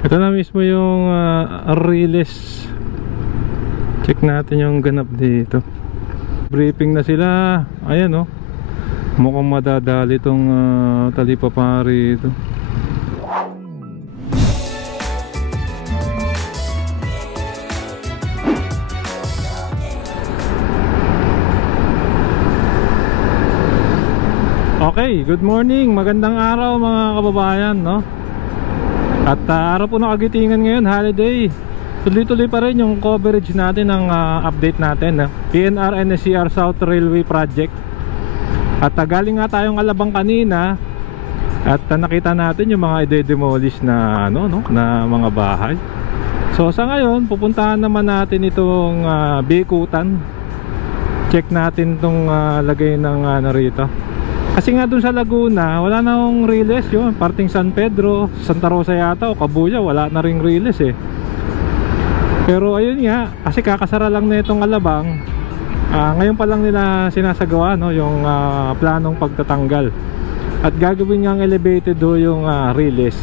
Ito na mismo yung Riles. Check natin yung ganap dito. Briefing na sila. Ayan, oh. Mukhang madadali itong talipapa rito. Okay, good morning. Magandang araw mga kababayan, no? At araw po ng Kagitingan ngayon, holiday. Tuloy-tuloy pa rin yung coverage natin ng update natin, PNR NSCR South Railway Project. At galing nga tayong Alabang kanina. At nakita natin yung mga ide-demolish na na mga bahay. So sa ngayon, pupuntahan naman natin itong Bikutan. Check natin itong lagay ng rito. Kasi nga dun sa Laguna, wala na akong Riles yun. Parting San Pedro, Santa Rosa yata o Cabuya, wala na ring Riles eh. Pero ayun nga, kasi kakasara lang na itong Alabang. Ngayon pa lang nila sinasagawa, no, yung planong pagtatanggal. At gagawin nga ang elevated do yung Riles.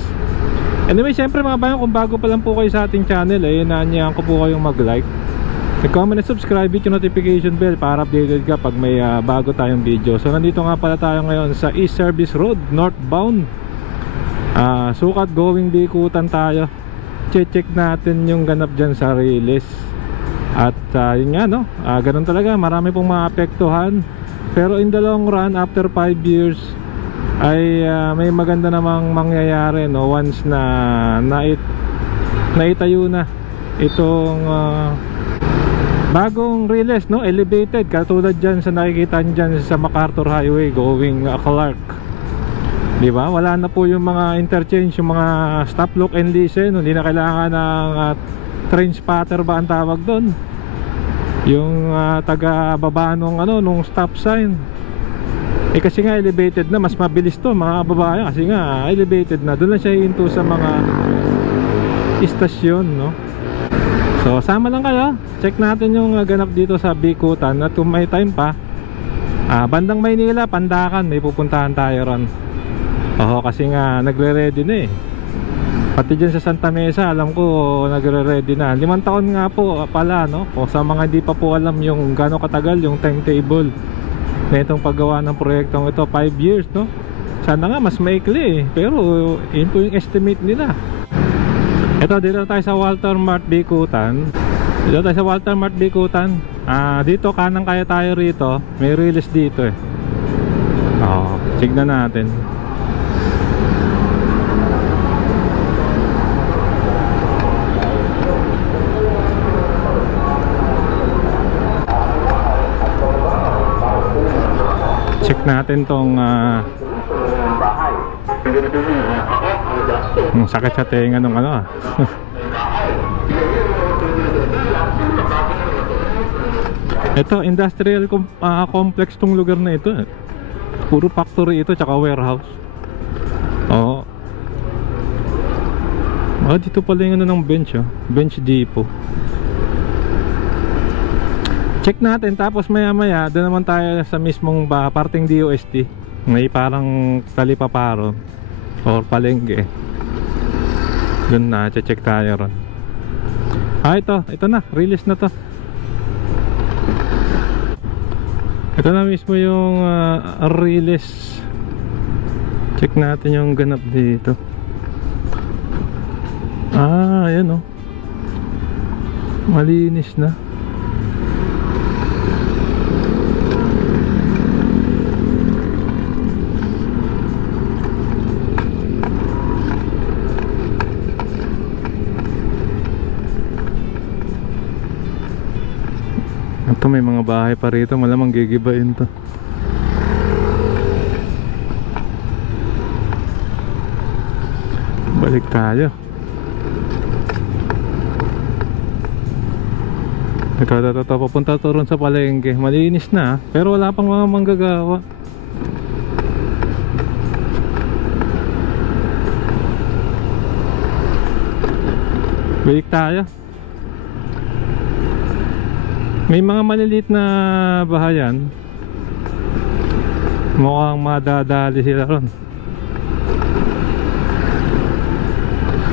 Anyway, syempre mga bayan, kung bago pa lang po kayo sa ating channel, inaanyahan ko po kayong mag-like, comment and subscribe, hit yung notification bell para updated ka pag may bago tayong video. So nandito nga pala tayo ngayon sa East Service Road, northbound. Sukat going Bikutan tayo. Check natin yung ganap dyan sa Riles. At yun nga, no, ganun talaga, marami pong maapektuhan. Pero in the long run, after 5 years ay may maganda namang mangyayari, no, once na naitayo na itong bagong Riles, no, elevated, katulad dyan sa nakikita dyan sa MacArthur Highway going Clark. Diba? Wala na po yung mga interchange, yung mga stop, look and listen. Hindi na kailangan ng train spotter ba ang tawag doon, yung taga baba nung stop sign. Kasi nga elevated na, mas mabilis to mga babae, kasi nga elevated na. Doon lang siya hinto sa mga istasyon, no. So sama lang kayo, check natin yung ganap dito sa Bikutan. At kung may time pa, bandang Maynila, Pandakan, may pupuntahan tayo ron. Kasi nga nagre-ready na eh. Pati dyan sa Santa Mesa, alam ko nagre-ready na. 5 taon nga po pala, no? O sa mga hindi pa po alam yung gano'ng katagal yung timetable na itong paggawa ng proyektong ito, 5 years, no? Sana nga mas maikli eh, pero yun po yung estimate nila. Ito, dito tayo sa Walter Mart Bikutan. Dito kanang kaya tayo rito. May Riles dito eh. Tignan natin. Check natin tong sakit sa tenga nung Ito, industrial complex tong lugar na ito eh. Puro factory ito, tsaka warehouse. Dito pala yung ng bench, bench depot. Check natin, tapos maya maya doon naman tayo sa mismong parting DOST. May parang talipaparo or palengke. Doon na, check tayo ron. Ito na, Riles na to. Ito na mismo yung Riles. Check natin yung ganap dito. Ayan, malinis na. Ito, may mga bahay pa rito, malamang gigibain to. Balik tayo. Ito, papunta to ron sa palengke. Malinis na, pero wala pang mga manggagawa. Balik tayo. May mga maliliit na bahayan. Mukhang madadali sila ron.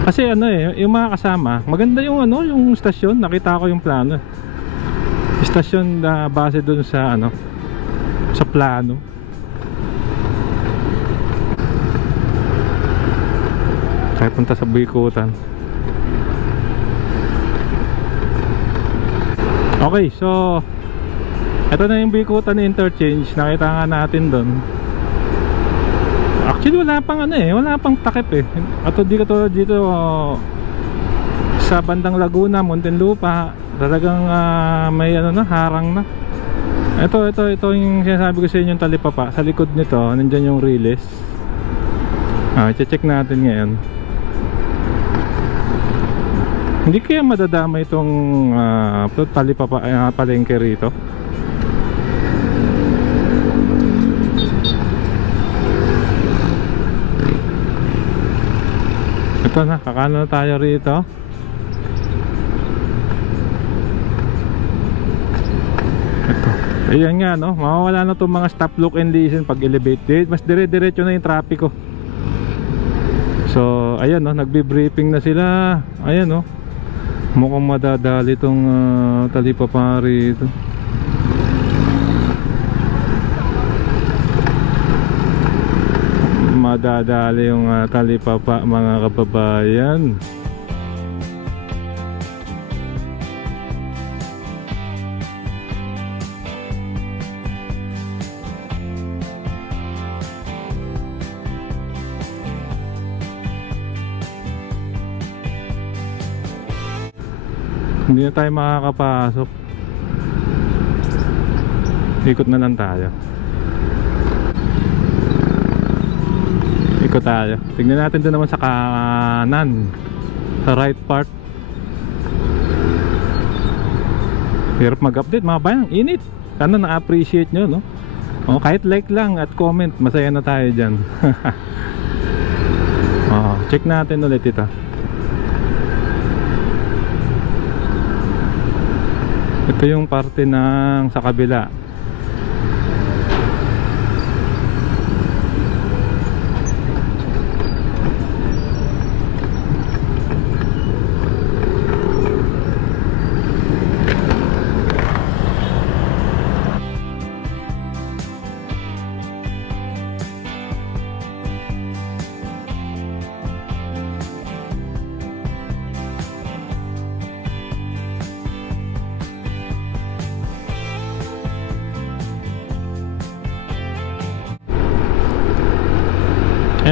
Kasi ano yung mga kasama, maganda yung yung stasyon. Nakita ko yung plano. Stasyon na base dun sa sa plano. Kaya punta sa Bikutan. Okay, so ito na yung Bikutan interchange. Nakita nga natin dun. Actually wala pang wala pang takip At dito sa bandang Laguna, Muntinlupa, talagang may harang na. Ito yung sinasabi ko sa inyo, yung talipapa. Sa likod nito, nandyan yung Riles. I-check natin ngayon. Hindi kaya madadama itong talipapa palengke rito. Ito na, kakano na tayo rito. Ito. Ayan nga mawawala na itong mga stop, look and listen pag elevate. Mas dire-diretso na yung trapiko. So ayan nagbi-briefing na sila. Ayan mukhang madadali itong talipapa rito. Madadali yung talipapa, mga kababayan. Hindi na tayo makakapasok. Ikot na lang tayo. Ikot tayo. Tignan natin doon naman sa kanan, sa right part. Hirap mag-update mga bayan. Init. Sana na-appreciate nyo kahit like lang at comment, masaya na tayo dyan. Check natin ulit ito. Ito yung parte ng sa kabila.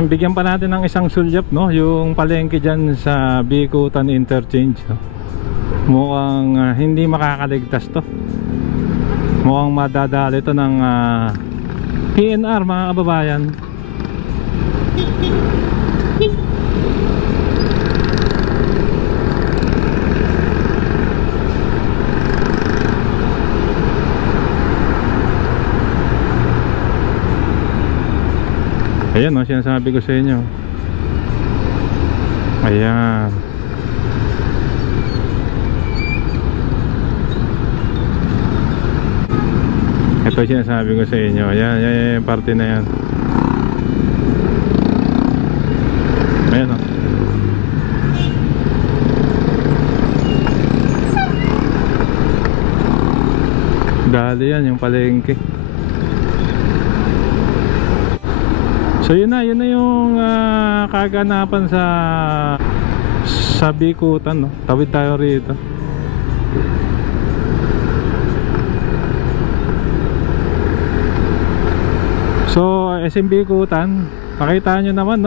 Bigyan pa natin ng isang sulyap yung palengke dyan sa Bikutan interchange mukhang hindi makakaligtas to. Mukhang madadali to ng PNR, mga kababayan. Ayan sinasabi ko sa inyo. Ayan. Ito sinasabi ko sa inyo. Ayan, yung parte na yan. Ayan dali yan yung palengke. So yun na yung kaganapan sa Bikutan Tawid tayo rito. So SM Bikutan, nakita nyo naman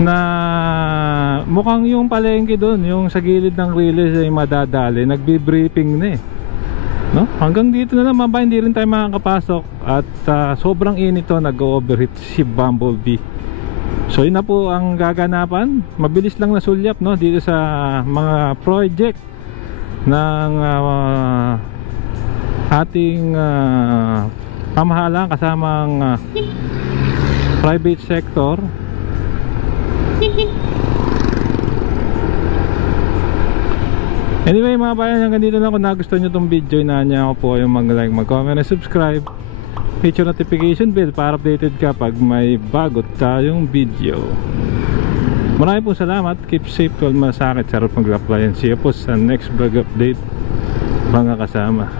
na mukhang yung palengke doon, yung sa gilid ng Riles ay madadali. Nagbi-briefing na hanggang dito na lang maba, hindi rin tayo makakapasok. At sobrang init nag-overheat si Bumblebee. So yun na po ang gaganapan. Mabilis lang na sulyap dito sa mga project ng ating pamahalaan kasamang private sector. Anyway mga bayan, hanggang dito na. Kung nagustuhan nyo itong video, inaanya ako po yung mag-like, mag-comment, and subscribe. Hit yung notification bell para updated ka pag may bago tayong video. Maraming po salamat. Keep safe, huwag masakit, sarap mag-apply. See you po sa next vlog update mga kasama.